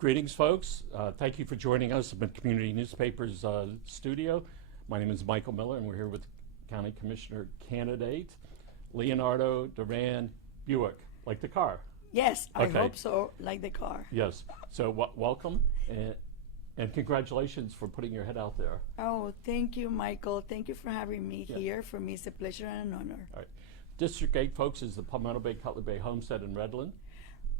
Greetings, folks. Thank you for joining us in the Community Newspapers studio. My name is Michael Miller, and we're here with County Commissioner candidate Leonarda Duran Buike, like the car. Yes, I Okay. hope so, like the car. Yes. So welcome, and congratulations for putting your head out there. Oh, thank you, Michael. Thank you for having me Yeah. here. For me, it's a pleasure and an honor. All right. District 8, folks, is the Palmetto Bay Cutler Bay Homestead in Redland.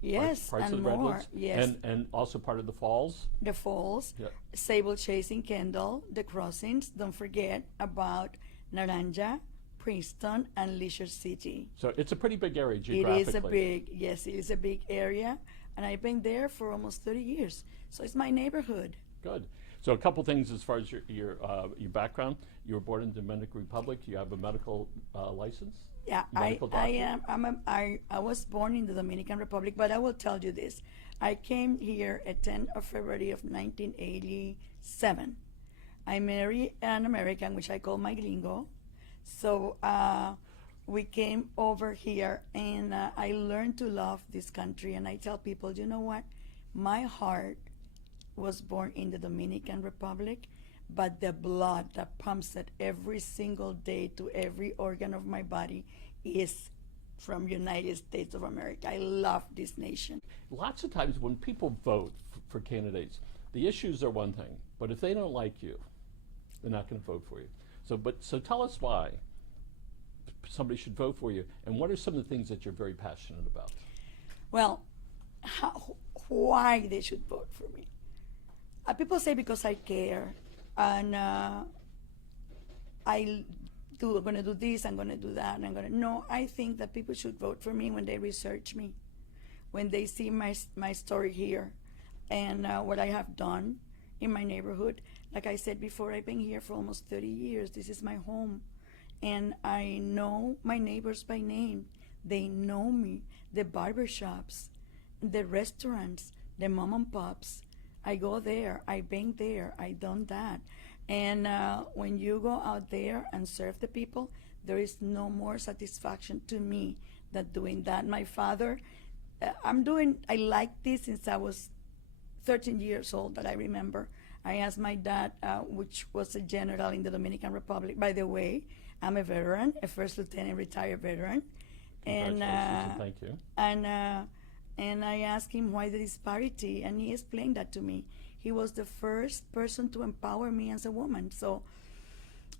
Yes, Parts and of the more. Redlands. Yes, And also part of the Falls. the falls, Yeah. Sable Chasing Kendall, the crossings. Don't forget about Naranja, Princeton, and Leisure City. So it's a pretty big area It geographically. is a big area, and I've been there for almost 30 years. So it's my neighborhood. Good. So a couple things as far as your background. You were born in the Dominican Republic. You have a medical license. Yeah, Medical I doctor? am. I was born in the Dominican Republic, but I will tell you this. I came here at 10th of February of 1987. I married an American, which I call my gringo. So we came over here, and I learned to love this country. And I tell people, you know what? My heart was born in the Dominican Republic, but the blood that pumps it every single day to every organ of my body is from United States of America. I love this nation. Lots of times when people vote for candidates, the issues are one thing, but if they don't like you, they're not going to vote for you. So tell us why somebody should vote for you, and what are some of the things that you're very passionate about? Well, why they should vote for me? People say because I care, and I'm going to do this, I'm going to do that, and I'm going to. No, I think that people should vote for me when they research me, when they see my story here, and what I have done in my neighborhood. Like I said before, I've been here for almost 30 years. This is my home, and I know my neighbors by name. They know me. The barbershops, the restaurants, the mom and pops. I go there, I've been there, I've done that. And when you go out there and serve the people, there is no more satisfaction to me than doing that. My father, I like this since I was 13 years old, that I remember. I asked my dad, which was a general in the Dominican Republic. By the way, I'm a veteran, a first lieutenant retired veteran. Congratulations and thank you. And I asked him why the disparity, and he explained that to me. He was the first person to empower me as a woman. So,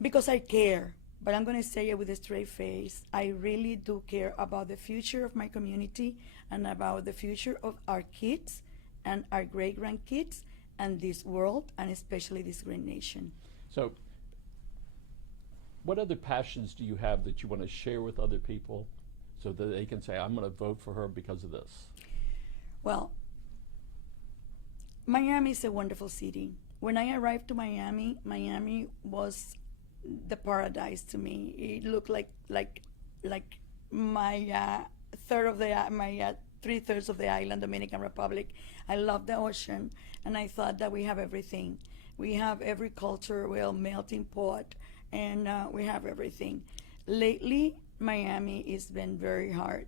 because I care, but I'm going to say it with a straight face, I really do care about the future of my community and about the future of our kids and our great-grandkids and this world, and especially this great nation. So what other passions do you have that you want to share with other people so that they can say, I'm going to vote for her because of this? Well, Miami is a wonderful city. When I arrived to Miami, Miami was the paradise to me. It looked like my my 3/3 of the island, Dominican Republic. I love the ocean, and I thought that we have everything. We have every culture, we're a melting pot, and we have everything. Lately, Miami has been very hard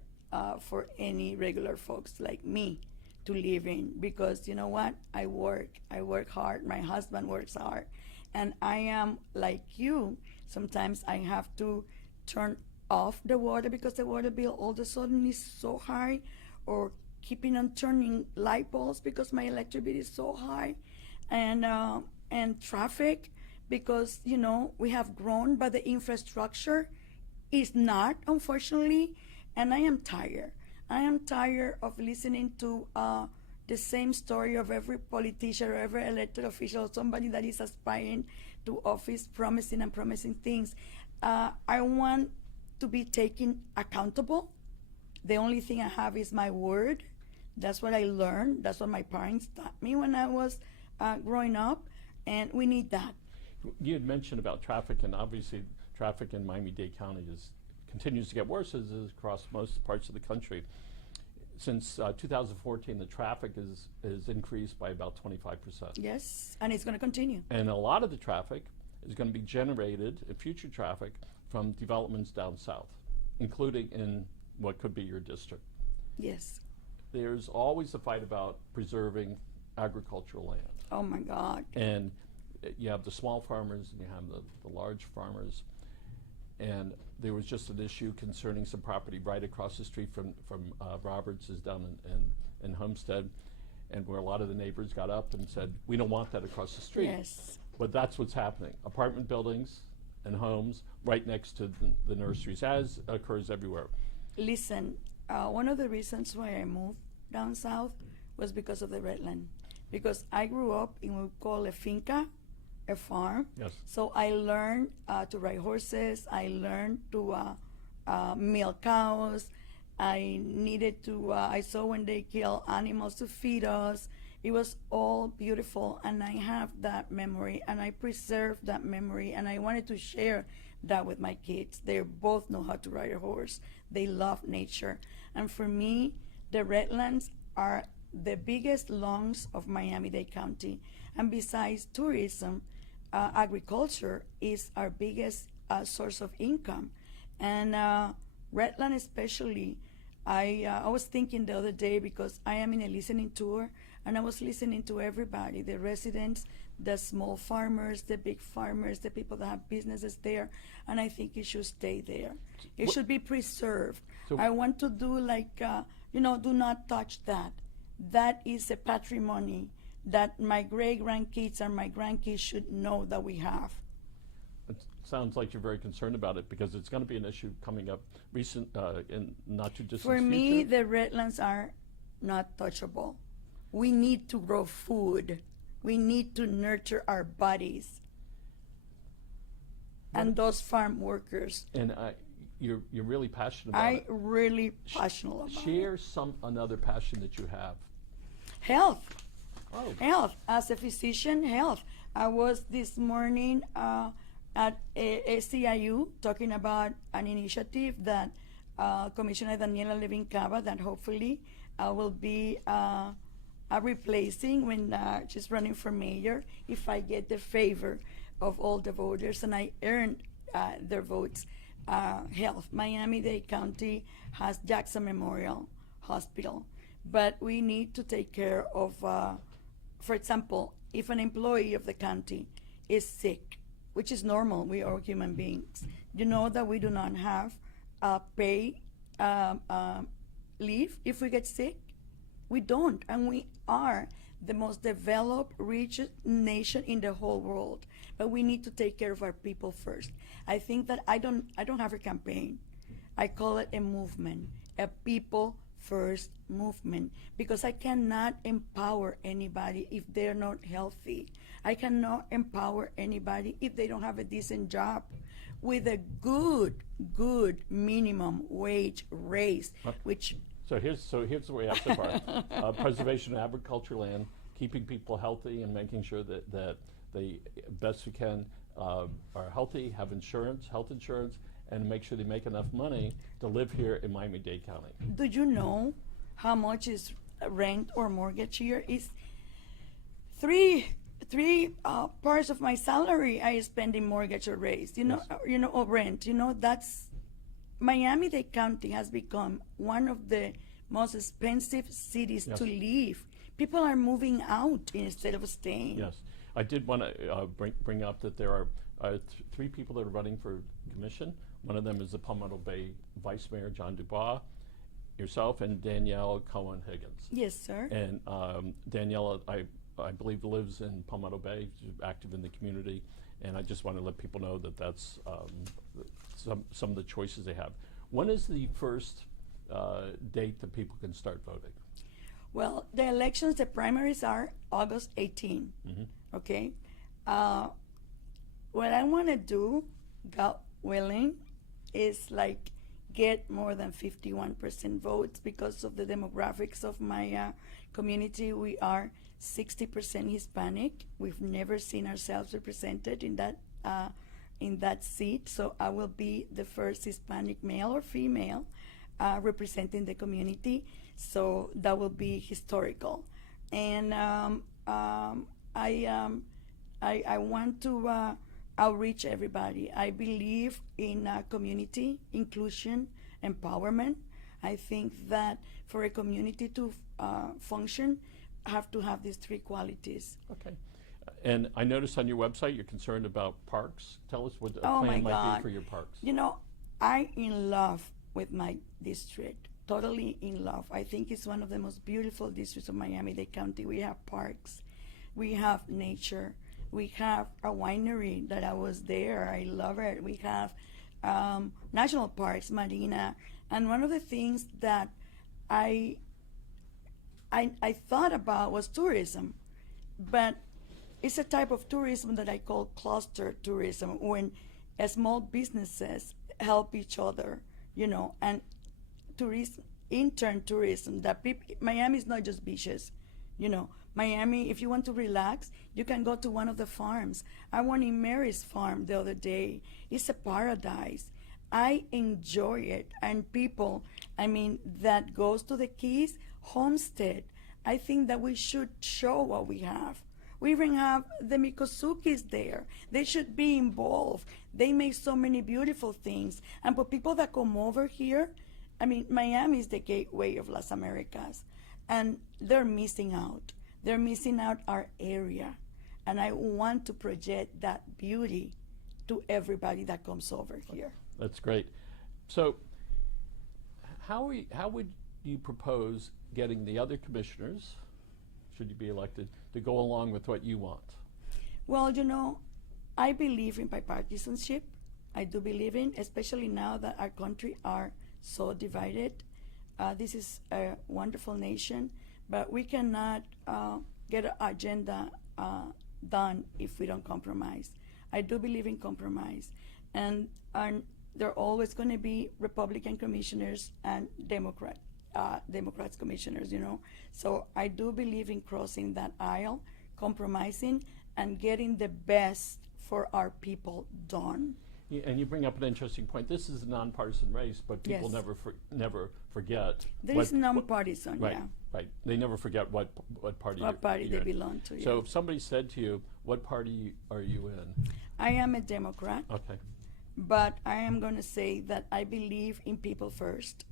for any regular folks like me to live in, because you know what? I work hard, my husband works hard, and I am like you. Sometimes I have to turn off the water because the water bill all of a sudden is so high, or keeping on turning light bulbs because my electric bill is so high, and traffic, because you know we have grown, but the infrastructure is not, unfortunately, and I am tired. I am tired of listening to the same story of every politician or every elected official, somebody that is aspiring to office, promising things. I want to be taken accountable. The only thing I have is my word. That's what I learned. That's what my parents taught me when I was growing up, and we need that. You had mentioned about traffic, and obviously traffic in Miami-Dade County continues to get worse, as is across most parts of the country. Since 2014, the traffic is increased by about 25%. Yes, and it's going to continue. And a lot of the traffic is going to be generated, future traffic, from developments down south, including in what could be your district. Yes. There's always a fight about preserving agricultural land. Oh my God. And you have the small farmers and you have the large farmers. And there was just an issue concerning some property right across the street from Roberts is down in Homestead, and where a lot of the neighbors got up and said, we don't want that across the street. Yes. But that's what's happening. Apartment buildings and homes right next to the nurseries, as occurs everywhere. Listen, one of the reasons why I moved down south was because of the Redland. Because I grew up in what we call a finca, a farm. Yes. So I learned to ride horses. I learned to milk cows. I needed to, I saw when they kill animals to feed us. It was all beautiful, and I have that memory, and I preserve that memory, and I wanted to share that with my kids. They both know how to ride a horse. They love nature. And for me, the Redlands are the biggest lungs of Miami-Dade County. And besides tourism, agriculture is our biggest source of income. And Redland especially, I was thinking the other day, because I am in a listening tour, and I was listening to everybody, the residents, the small farmers, the big farmers, the people that have businesses there, and I think it should stay there. It should be preserved. So I want to do like, do not touch that. That is a patrimony that my great-grandkids and my grandkids should know that we have. it sounds like you're very concerned about it, because it's going to be an issue coming up in not too distant For future. me, the Redlands are not touchable. We need to grow food. We need to nurture our bodies. And those farm workers. And you're really passionate about it. I'm really passionate about Share it. another passion that you have. Health. Oh, Health. As a physician, health. I was this morning at ACIU talking about an initiative that Commissioner Daniela Levin-Cava, that hopefully will be replacing when she's running for mayor, if I get the favor of all the voters and I earn their votes. Health. Miami-Dade County has Jackson Memorial Hospital, but we need to take care of, for example, if an employee of the county is sick, which is normal, we are human beings, you know that we do not have pay leave if we get sick? We don't, and we are the most developed, richest nation in the whole world. But we need to take care of our people first. I think that I don't have a campaign. I call it a movement, a people first movement, because I cannot empower anybody if they're not healthy. I cannot empower anybody if they don't have a decent job. With a good minimum wage raise, which So here's the way out so far. Preservation of agricultural land, keeping people healthy and making sure that they best we can are healthy, have health insurance, and make sure they make enough money to live here in Miami-Dade County. do you know how much is rent or mortgage here? Is three parts of my salary I spend in mortgage or raise, or rent. That's Miami-Dade County has become one of the most expensive cities Yes. to live. People are moving out instead of staying. Yes, I did want to bring up that there are three people that are running for commission. One of them is the Palmetto Bay Vice Mayor John Dubois, yourself, and Danielle Cohen-Higgins. Yes, sir. And Daniela, I believe, lives in Palmetto Bay, she's active in the community, and I just want to let people know that that's some of the choices they have. When is the first date that people can start voting? Well, the elections, the primaries are August 18. Okay? What I want to do, God willing, is like get more than 51% votes because of the demographics of my community. We are 60% Hispanic. We've never seen ourselves represented in that seat, so I will be the first Hispanic male or female representing the community. So that will be historical, and I want to outreach everybody. I believe in community inclusion, empowerment. I think that for a community to function, have to have these three qualities. Okay. And I noticed on your website you're concerned about parks. Tell us what a Oh my plan might God. be for your parks. You know, I'm in love with my district, totally in love. I think it's one of the most beautiful districts of Miami-Dade County. We have parks, we have nature, we have a winery that I was there. I love it. We have national parks, marina, and one of the things that I thought about was tourism, but it's a type of tourism that I call cluster tourism, when small businesses help each other, you know, and tourism, intern tourism. That Miami is not just beaches, you know. Miami, if you want to relax, you can go to one of the farms. I went in Mary's farm the other day. It's a paradise. I enjoy it. And people, I mean, that goes to the Keys, homestead. I think that we should show what we have. We even have the Mikosukis there. They should be involved. They make so many beautiful things. And for people that come over here, I mean, Miami is the gateway of Las Americas, and they're missing out. They're missing out our area. And I want to project that beauty to everybody that comes over here. That's great. So how would you propose getting the other commissioners, should you be elected, to go along with what you want? Well, you know, I believe in bipartisanship. I do believe in, especially now that our country are so divided. This is a wonderful nation, but we cannot get an agenda done if we don't compromise. I do believe in compromise, and there are always going to be Republican commissioners and Democrats commissioners, you know. So I do believe in crossing that aisle, compromising, and getting the best for our people done. Yeah, and you bring up an interesting point. This is a nonpartisan race, but people Yes. never forget. There is nonpartisan, Right, yeah. right. They never forget what party. What party you're they in. belong to. So Yeah. if somebody said to you, "What party are you in?" I am a Democrat, Okay. but I am going to say that I believe in people first.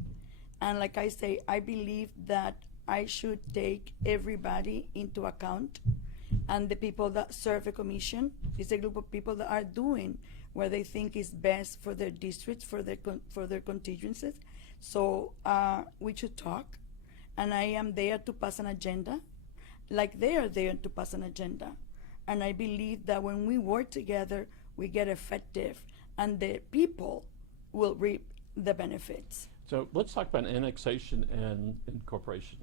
And like I say, I believe that I should take everybody into account. And the people that serve the commission is a group of people that are doing what they think is best for their districts, for their constituencies. So we should talk. And I am there to pass an agenda, like they are there to pass an agenda. And I believe that when we work together, we get effective, and the people will reap the benefits. So let's talk about annexation and incorporation.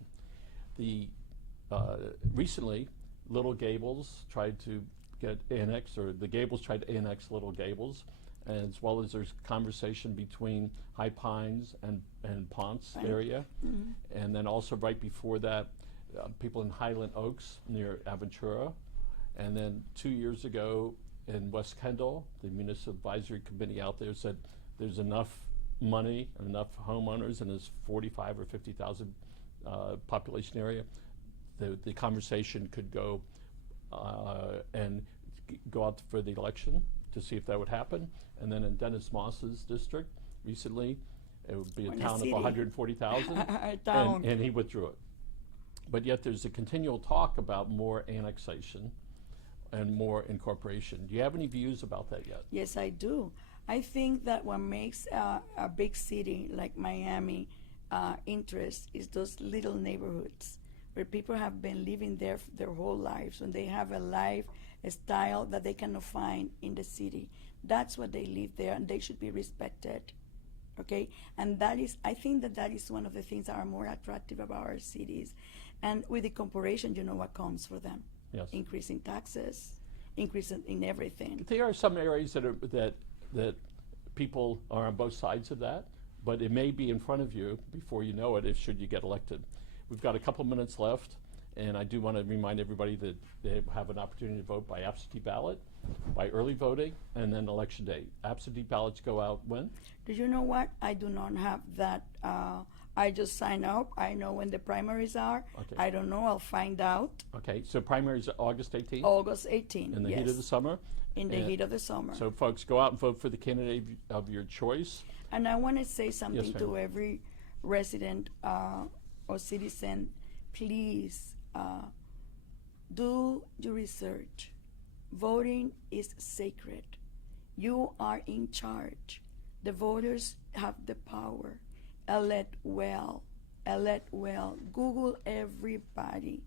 Recently, Little Gables tried to get annexed, or the Gables tried to annex Little Gables, as well as there's conversation between High Pines and Ponce area. Mm-hmm. And then also right before that, people in Highland Oaks near Aventura. And then 2 years ago in West Kendall, the Municipal Advisory Committee out there said there's enough money, enough homeowners in this 45 or 50,000 population area. The conversation could go and go out for the election to see if that would happen. And then in Dennis Moss's district recently, it would be a Or in a town of city. 140,000, A town. and he withdrew it. But yet there's a continual talk about more annexation and more incorporation. Do you have any views about that yet? Yes, I do. I think that what makes a big city like Miami interest is those little neighborhoods where people have been living there their whole lives, when they have a lifestyle that they cannot find in the city. That's what they live there, and they should be respected. Okay, and that is, I think that is one of the things that are more attractive about our cities. And with the corporation, you know what comes for them? Yes. Increasing taxes, increase in everything. There are some areas that people are on both sides of that, but it may be in front of you before you know it, if should you get elected. We've got a couple minutes left, and I do want to remind everybody that they have an opportunity to vote by absentee ballot, by early voting, and then election day. Absentee ballots go out when? Do you know what? I do not have that. I just sign up. I know when the primaries are. Okay. I don't know. I'll find out. Okay, so primaries are August 18th? August 18th. In the yes. heat of the summer? In the And heat of the summer. So folks, go out and vote for the candidate of your choice. And I want to say something Yes, to ma'am. every resident or citizen. Please Do your research. Voting is sacred. You are in charge. The voters have the power. Elect well. Elect well. Google everybody.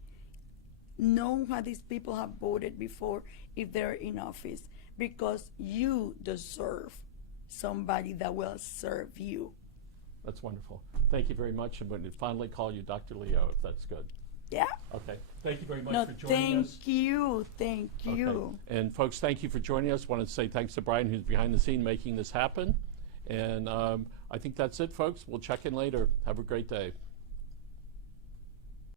Know how these people have voted before if they're in office, because you deserve somebody that will serve you. That's wonderful. Thank you very much. I'm going to finally call you Dr. Leo, if that's good. Yeah. Okay. Thank you very much No, for joining us. thank you. Thank you. Okay. And folks, thank you for joining us. Want to say thanks to Brian, who's behind the scene making this happen. And I think that's it, folks. We'll check in later. Have a great day.